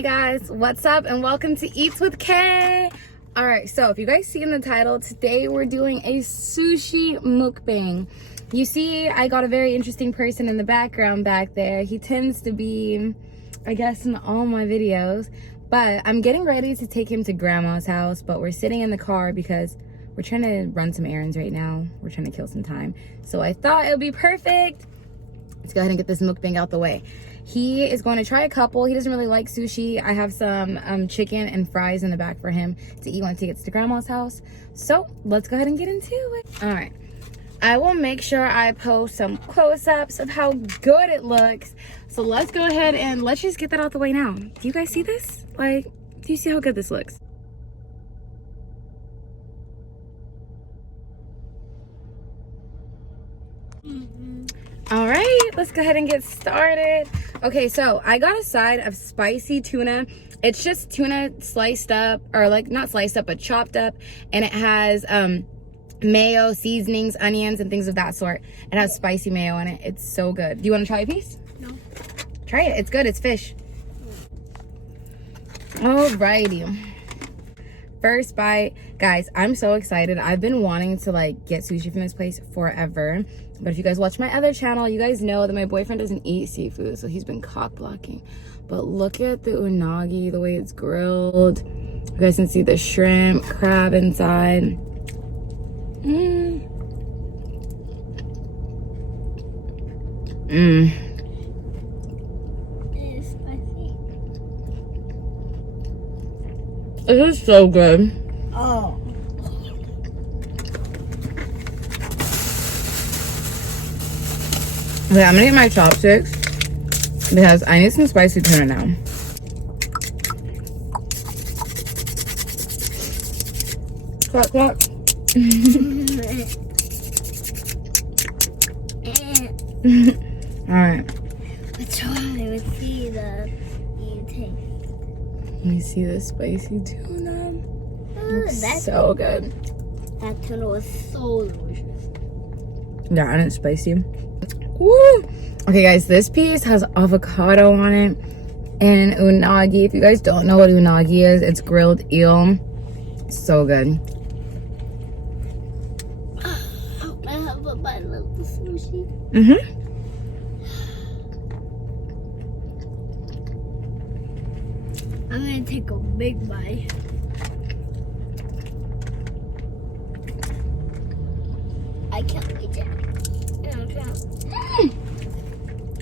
Hey guys, what's up and welcome to Eats with K. Alright, so if you guys see in the title, today we're doing a sushi mukbang. You see, I got a very interesting person in the background back there. He tends to be, I guess, in all my videos. But I'm getting ready to take him to grandma's house, but we're sitting in the car because we're trying to run some errands right now. We're trying to kill some time. So I thought it would be perfect. Let's go ahead and get this mukbang out the way. He is going to try a couple. He doesn't really like sushi. I have some chicken and fries in the back for him to eat once he gets to grandma's house. So let's go ahead and get into it. All right. I will make sure I post some close-ups of how good it looks. So let's go ahead and let's just get that out the way now. Do you guys see this? Like, do you see how good this looks? All right, let's go ahead and get started. Okay, so I got a side of spicy tuna. It's just tuna sliced up, or like not sliced up, but chopped up. And it has mayo, seasonings, onions, and things of that sort. It has spicy mayo in it. It's so good. Do you want to try a piece? No. Try it. It's good. It's fish. Alrighty. First bite. Guys, I'm so excited. I've been wanting to like get sushi from this place forever. But if you guys watch my other channel, you guys know that my boyfriend doesn't eat seafood, so he's been cock blocking. But look at the unagi, the way it's grilled. You guys can see the shrimp, crab inside. It's spicy. It is so good. Oh. Okay, I'm gonna get my chopsticks because I need some spicy tuna now. Clap, clap. Alright. Let's try. Let's see the taste. Let me see the spicy tuna. Looks That's so good. That tuna was so delicious. Yeah, and it's spicy. Woo! Okay, guys, this piece has avocado on it and unagi. If you guys don't know what unagi is, it's grilled eel. So good. I have a bite of the sushi. I'm gonna take a big bite. I can't wait yet.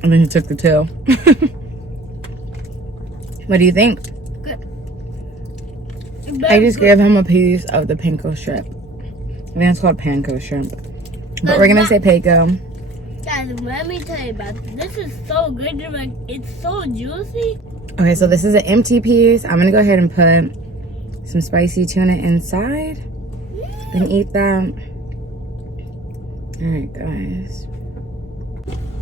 And then he took the tail. What do you think? Good. I just gave him a piece of the panko shrimp. I think it's called panko shrimp. But we're gonna say panko. Guys, let me tell you about this. This is so good. It's so juicy. Okay, so this is an empty piece. I'm gonna go ahead and put some spicy tuna inside and eat that. All right, guys.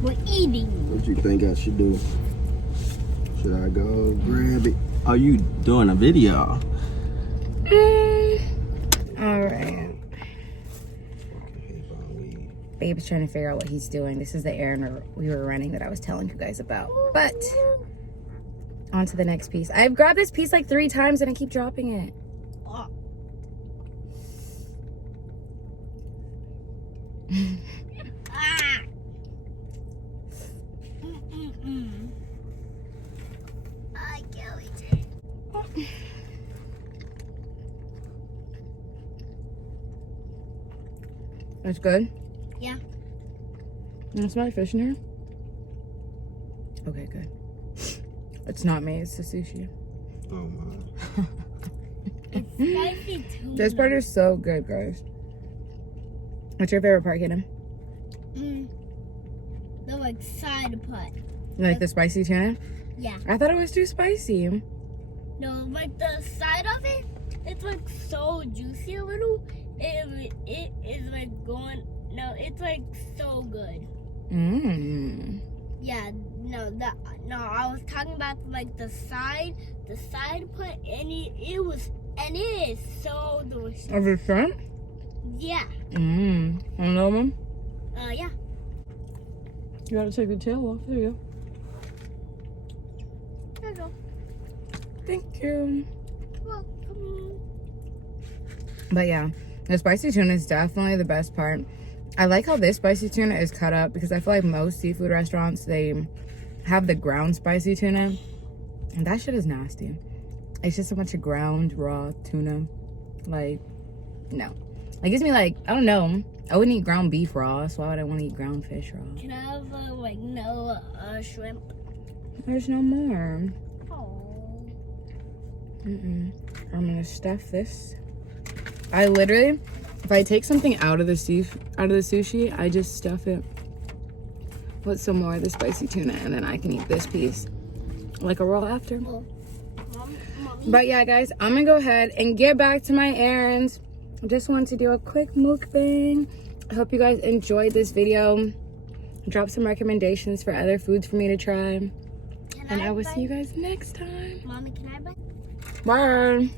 We're eating. What you think I should do? Should I go grab it? Are you doing a video? All right. Babe's trying to figure out what he's doing. This is the errand we were running that I was telling you guys about. But on to the next piece. I've grabbed this piece like 3 times and I keep dropping it. Oh. Ah. I can't wait. It's good. Yeah. You want some fish in here? Okay, good. It's not me, it's the sushi. Oh my. It's spicy too. This part is so good, guys. What's your favorite part, Kaden? The like side part. You like the spicy tuna? Yeah. I thought it was too spicy. No, like the side of it, it's like so juicy a little. It is like going. No, it's like so good. Yeah. No, I was talking about like the side part, and it is so delicious. Of the shrimp? Yeah. Another one? Yeah. You gotta take the tail off. There you There you go. Thank you. Welcome. But yeah, the spicy tuna is definitely the best part. I like how this spicy tuna is cut up because I feel like most seafood restaurants, they have the ground spicy tuna. And that shit is nasty. It's just a bunch of ground raw tuna. Like, no. It gives me like, I don't know. I wouldn't eat ground beef raw, so why would I want to eat ground fish raw? Can I have like no shrimp? There's no more. Oh. I'm gonna stuff this. I literally, if I take something out of the sushi, I just stuff it with some more of the spicy tuna, and then I can eat this piece like a roll after. Mommy. But yeah, guys, I'm gonna go ahead and get back to my errands. I just wanted to do a quick mukbang. I hope you guys enjoyed this video. Drop some recommendations for other foods for me to try. And I will see you guys next time. Mommy, can I buy? Bye.